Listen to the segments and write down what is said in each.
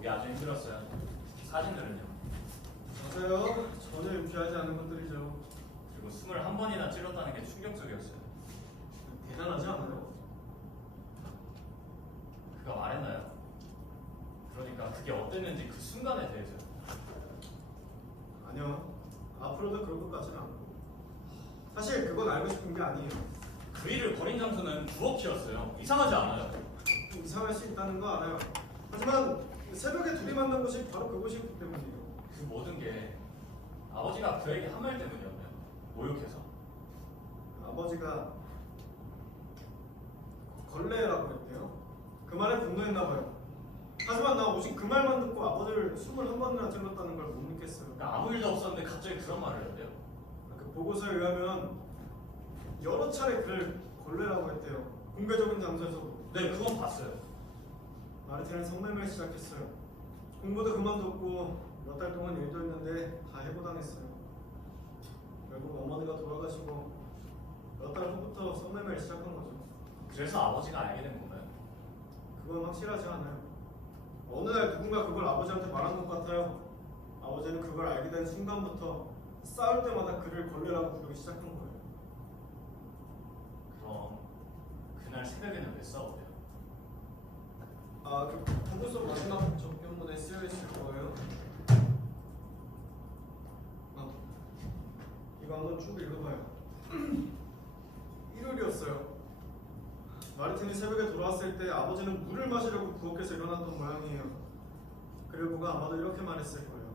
보기 아주 힘들었어요. 사진들은요. 맞아요. 전혀 유쾌하지 않은 것들이죠. 그리고 21번이나 찔렀다는 게 충격적이었어요. 대단하지 않아요? 그가 말했나요? 그러니까 그게 어땠는지 그 순간에 대해서요. 아니요. 앞으로도 그럴 것 같지는 않고. 사실 그건 알고 싶은 게 아니에요. 그 일을 벌인 장소는 부엌이었어요. 이상하지 않아요? 좀 이상할 수 있다는 거 알아요. 하지만 새벽에 둘이 만난 곳이 바로 그곳이기 때문이에요. 그 모든 게 아버지가 그에게 한 말 때문이었나요? 모욕해서? 아버지가 걸레라고 했대요. 그 말에 분노했나 봐요. 하지만 나 오직 그 말만 듣고 아버지를 21번이나 찔렀다는 걸 못 믿겠어요. 그러니까 아무 일도 없었는데 갑자기 그런 말을 했대요. 그 보고서에 의하면 여러 차례 그를 걸레라고 했대요. 공개적인 장소에서도. 네, 그건 봤어요. 마르틴은 성매매를 시작했어요. 공부도 그만뒀고 몇 달 동안 일도 했는데 다 해고당했어요. 결국 어머니가 돌아가시고 몇 달 후부터 성매매를 시작한 거죠. 그래서 아버지가 알게 된 건가요? 그건 확실하지 않아요. 어느 날 누군가 그걸 아버지한테 말한 것 같아요. 아버지는 그걸 알게 된 순간부터 싸울 때마다 그를 걸레라고 부르기 시작한 거예요. 그럼 그날 새벽에는 왜 싸웠대요? 그 보고서 마지막 접견문에 쓰여 있을 거예요. 이거 한번 쭉 읽어봐요. 일요일이었어요. 마르틴이 새벽에 돌아왔을 때 아버지는 물을 마시려고 부엌에서 일어났던 모양이에요. 그리고 그가 아마도 이렇게 말했을 거예요.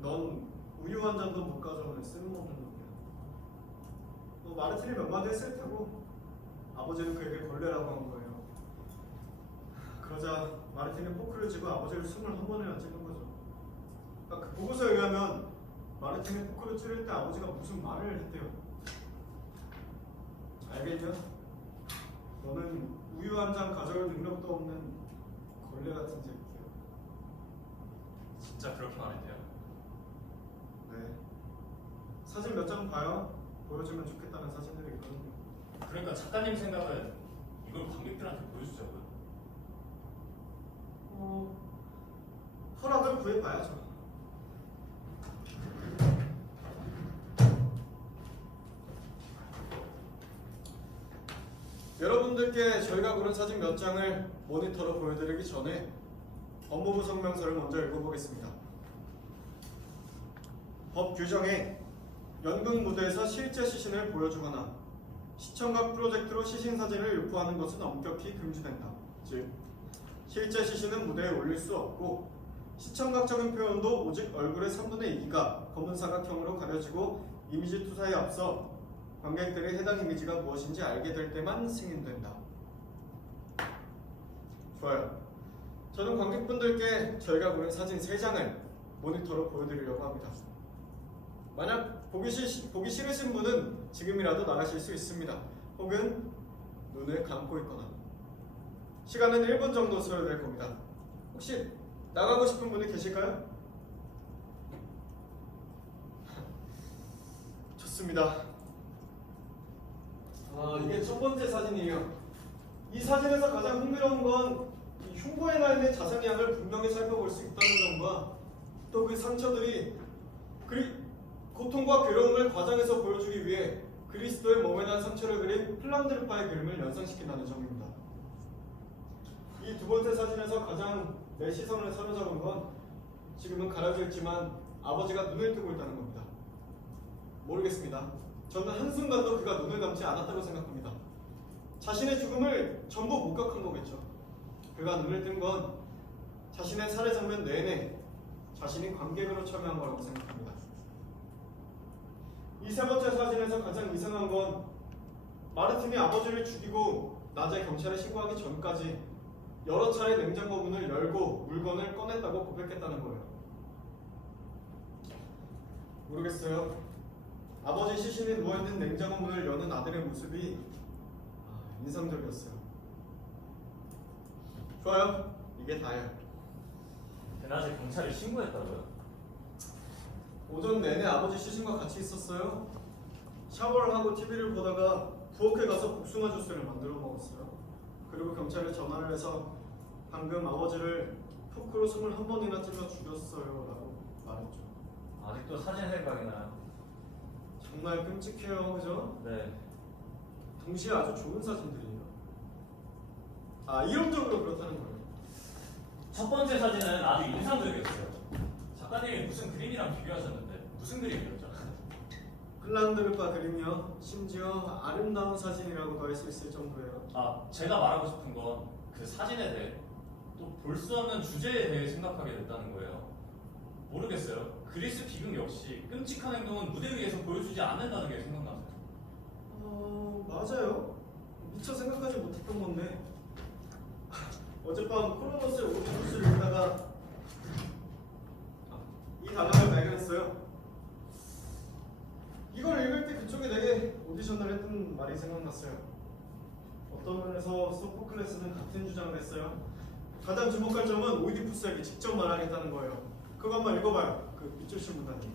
넌 우유 한 잔도 못 가져오는 쓸모없는 놈이야. 마르틴이 몇 마디 했을 테고 아버지는 그에게 걸레라고 한 거예요. 그러자 마르틴이 포크를 쥐고 아버지를 21번이나 찌른 거죠. 그 보고서에 의하면 마르틴이 포크를 찌를 때 아버지가 무슨 말을 했대요. 알겠냐? 너는 우유 한 잔 가져올 능력도 없는 걸레 같은 새끼야. 진짜 그렇게 말했대요? 네. 사진 몇 장 봐요. 보여주면 좋겠다는 사진들이 있거든요. 그러니까 작가님 생각은 이걸 관객들한테 보여주자고요? 허락을 구해봐야죠. 여러분들께 저희가 고른 사진 몇 장을 모니터로 보여드리기 전에 법무부 성명서를 먼저 읽어보겠습니다. 법 규정에 연극 무대에서 실제 시신을 보여주거나 시청각 프로젝트로 시신 사진을 유포하는 것은 엄격히 금지된다. 즉, 실제 시신은 무대에 올릴 수 없고 시청각적인 표현도 오직 얼굴의 3분의 2가 검은 사각형으로 가려지고 이미지 투사에 앞서 관객들이 해당 이미지가 무엇인지 알게 될 때만 승인된다. 좋아요. 저는 관객분들께 저희가 고른 사진 3장을 모니터로 보여드리려고 합니다. 만약 보기 싫으신 분은 지금이라도 나가실 수 있습니다. 혹은 눈을 감고 있거나. 시간은 1분 정도 소요될 겁니다. 혹시 나가고 싶은 분이 계실까요? 좋습니다. 이게 첫 번째 사진이에요. 이 사진에서 가장 흥미로운 건 이 흉부에 나 있는 자상량을 분명히 살펴볼 수 있다는 점과 또 그 상처들이 고통과 괴로움을 과장해서 보여주기 위해 그리스도의 몸에 난 상처를 그린 플란드르파의 그림을 연상시킨다는 점입니다. 이 두 번째 사진에서 가장 내 시선을 사로잡은 건 지금은 가려져 있지만 아버지가 눈을 뜨고 있다는 겁니다. 모르겠습니다. 저는 한순간도 그가 눈을 감지 않았다고 생각합니다. 자신의 죽음을 전부 목격한 거겠죠. 그가 눈을 뜬 건 자신의 살해 장면 내내 자신이 관객으로 참여한 거라고 생각합니다. 이 세 번째 사진에서 가장 이상한 건 마르틴이 아버지를 죽이고 낮에 경찰에 신고하기 전까지 여러 차례 냉장고 문을 열고 물건을 꺼냈다고 고백했다는 거예요. 모르겠어요. 아버지 시신이 누워있는 냉장고 문을 여는 아들의 모습이 인상적이었어요. 좋아요. 이게 다예요. 대낮에 경찰에 신고했다고요? 오전 내내 아버지 시신과 같이 있었어요. 샤워를 하고 TV를 보다가 부엌에 가서 복숭아 주스를 만들어 먹었어요. 그리고 경찰에 전화를 해서 방금 아버지를 포크로 21번이나 찔러 죽였어요 라고 말했죠. 아직도 사진 생각이 나요. 정말 끔찍해요, 그죠? 네. 동시에 아주 좋은 사진들이에요. 아, 이론적으로 그렇다는 거예요. 첫 번째 사진은 아주 인상적이었어요. 작가님이 무슨 그림이랑 비교하셨는데 무슨 그림이었죠? 플란드르파 그림이요. 심지어 아름다운 사진이라고도 할 수 있을 정도예요. 아, 제가 말하고 싶은 건 그 사진에 대해 또 볼 수 없는 주제에 대해 생각하게 됐다는 거예요. 모르겠어요. 그리스 비극 역시 끔찍한 행동은 무대 위에서 보여주지 않는다는 게 생각나세요. 맞아요. 미처 생각하지 못했던 건데 어젯밤 크로노스의 오디푸스를 읽다가 이 단어를 발견했어요. 이걸 읽을 때 그쪽에 되게 오디션을 했던 말이 생각났어요. 어떤 면에서 소포클레스는 같은 주장을 했어요. 가장 주목할 점은 오이디푸스에게 직접 말하겠다는 거예요. 그거 한번 읽어봐요. 그 밑줄 친 문단이.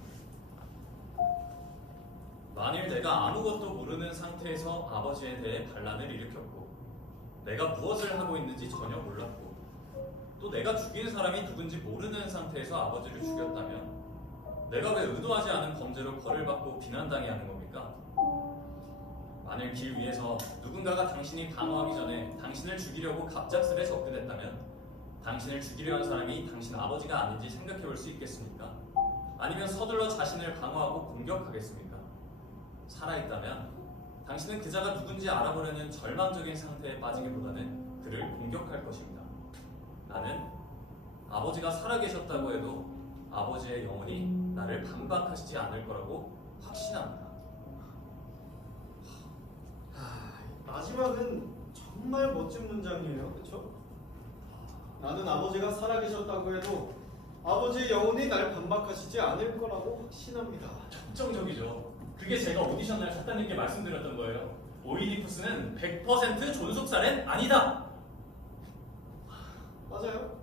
만일 내가 아무것도 모르는 상태에서 아버지에 대해 반란을 일으켰고 내가 무엇을 하고 있는지 전혀 몰랐고 또 내가 죽인 사람이 누군지 모르는 상태에서 아버지를 죽였다면 내가 왜 의도하지 않은 범죄로 벌을 받고 비난당해야 하는 겁니까? 만일 길 위에서 누군가가 당신이 방어하기 전에 당신을 죽이려고 갑작스레 접근했다면 당신을 죽이려 한 사람이 당신 아버지가 아닌지 생각해 볼 수 있겠습니까? 아니면 서둘러 자신을 방어하고 공격하겠습니까? 살아있다면 당신은 그자가 누군지 알아보려는 절망적인 상태에 빠지기보다는 그를 공격할 것입니다. 나는 아버지가 살아계셨다고 해도 아버지의 영혼이 나를 반박하시지 않을 거라고 확신합니다. 마지막은 정말 멋진 문장이에요. 그렇죠? 나는 아버지가 살아계셨다고 해도 아버지의 영혼이 날 반박하시지 않을 거라고 확신합니다. 결정적이죠. 그게 제가 오디션 날 작가님께 말씀드렸던 거예요. 오이디푸스는 100% 존속살인 아니다. 맞아요.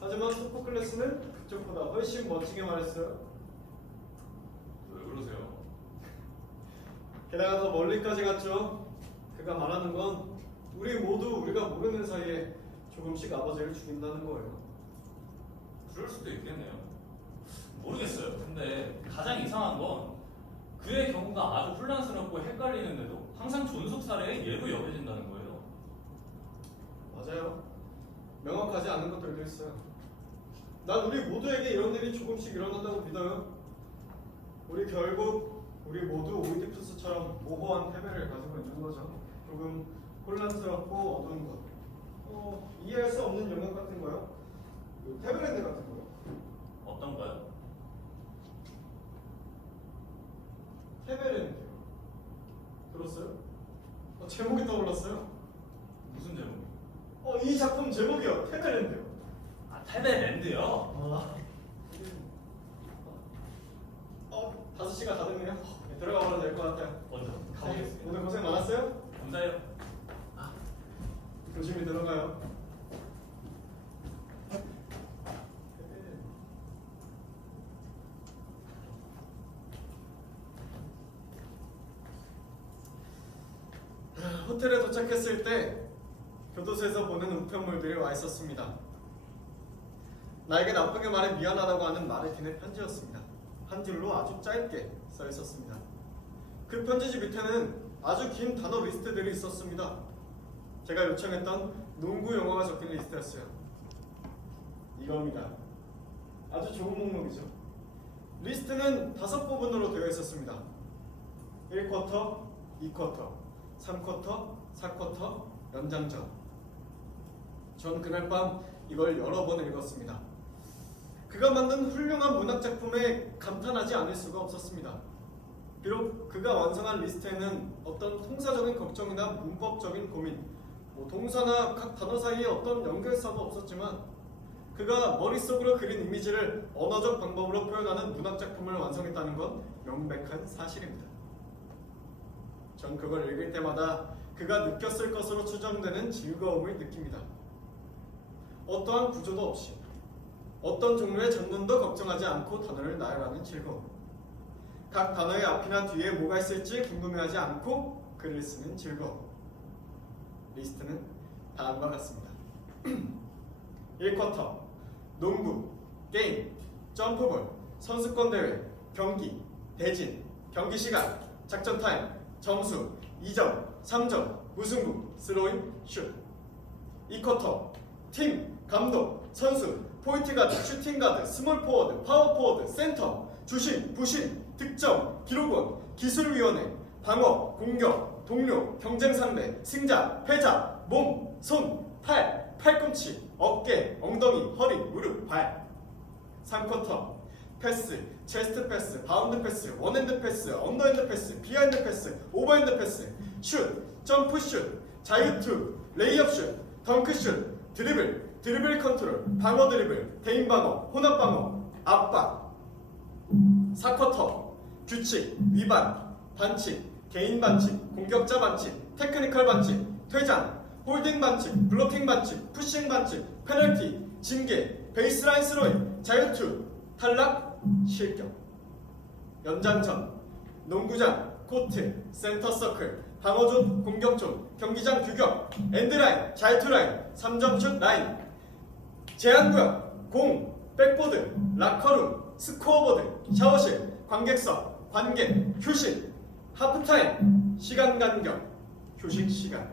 하지만 소포클레스는 그쪽보다 훨씬 멋지게 말했어요. 왜 그러세요? 게다가 더 멀리까지 갔죠. 그가 말하는 건 우리 모두 우리가 모르는 사이에 조금씩 아버지를 죽인다는 거예요. 그럴 수도 있겠네요. 모르겠어요. 근데 가장 이상한 건 그의 경우가 아주 혼란스럽고 헷갈리는데도 항상 존속살해의 예로 여겨진다는 거예요. 맞아요. 명확하지 않은 것들도 있어요. 난 우리 모두에게 이런 일이 조금씩 일어난다고 믿어요. 우리 모두 오이디푸스처럼 모호한 패배를 가지고 있는 거죠. 조금 혼란스럽고 어두운 것. 이해할 수 없는 영역 같은 거요. 그 테베랜드 같은 거요. 어떤가요? 테베랜드요. 들었어요? 제목이 떠올랐어요. 무슨 제목? 이 작품 제목이요. 테베랜드요. 아, 테베랜드요? 5시가 다 됐네요. 네, 들어가 버려도 될 것 같아요. 먼저 가보겠습니다. 오늘 고생 많았어요. 감사해요. 조심히 들어가요. 호텔에 도착했을 때 교도소에서 보는 우편물들이 와 있었습니다. 나에게 나쁘게 말해 미안하다고 하는 마르틴의 편지였습니다. 한 줄로 아주 짧게 써 있었습니다. 그 편지지 밑에는 아주 긴 단어 리스트들이 있었습니다. 제가 요청했던 농구 용어가 적힌 리스트였어요. 이겁니다. 아주 좋은 목록이죠. 리스트는 5부분으로 되어 있었습니다. 1쿼터, 2쿼터, 3쿼터, 4쿼터, 연장전. 전 그날 밤 이걸 여러 번 읽었습니다. 그가 만든 훌륭한 문학작품에 감탄하지 않을 수가 없었습니다. 비록 그가 완성한 리스트에는 어떤 통사적인 걱정이나 문법적인 고민, 동사나 각 단어 사이에 어떤 연결사도 없었지만 그가 머릿속으로 그린 이미지를 언어적 방법으로 표현하는 문학작품을 완성했다는 건 명백한 사실입니다. 전 그걸 읽을 때마다 그가 느꼈을 것으로 추정되는 즐거움을 느낍니다. 어떠한 구조도 없이 어떤 종류의 전문도 걱정하지 않고 단어를 나열하는 즐거움. 각 단어의 앞이나 뒤에 뭐가 있을지 궁금해하지 않고 글을 쓰는 즐거움. 리스트는 다음과 같습니다. 1쿼터, 농구, 게임, 점프볼, 선수권 대회, 경기, 대진, 경기 시간, 작전 타임, 점수, 2점, 3점, 무승부, 스로잉, 슛. 2쿼터, 팀, 감독, 선수, 포인트 가드, 슈팅 가드, 스몰 포워드, 파워 포워드, 센터, 주심, 부심, 득점, 기록원, 기술위원회, 방어, 공격, 동료, 경쟁 상대, 승자, 패자, 몸, 손, 팔, 팔꿈치, 어깨, 엉덩이, 허리, 무릎, 발. 3쿼터, 패스, 체스트 패스, 바운드 패스, 원핸드 패스, 언더핸드 패스, 비하인드 패스, 오버핸드 패스, 슛, 점프 슛, 자유투, 레이업 슛, 덩크 슛, 드리블, 드리블 컨트롤, 방어 드리블, 개인 방어, 혼합 방어, 압박. 4쿼터, 규칙, 위반, 반칙, 개인 반칙, 공격자 반칙, 테크니컬 반칙, 퇴장, 홀딩 반칙, 블로킹 반칙, 푸싱 반칙, 페널티, 징계, 베이스라인 스로잉, 자유투, 탈락, 실격. 연장전, 농구장, 코트, 센터 서클, 방어존, 공격존, 경기장 규격, 엔드라인, 자유투라인, 3점슛 라인, 제한구역, 공, 백보드, 라커룸, 스코어보드, 샤워실, 관객석, 관객, 휴식, 하프타임, 시간 간격, 휴식 시간.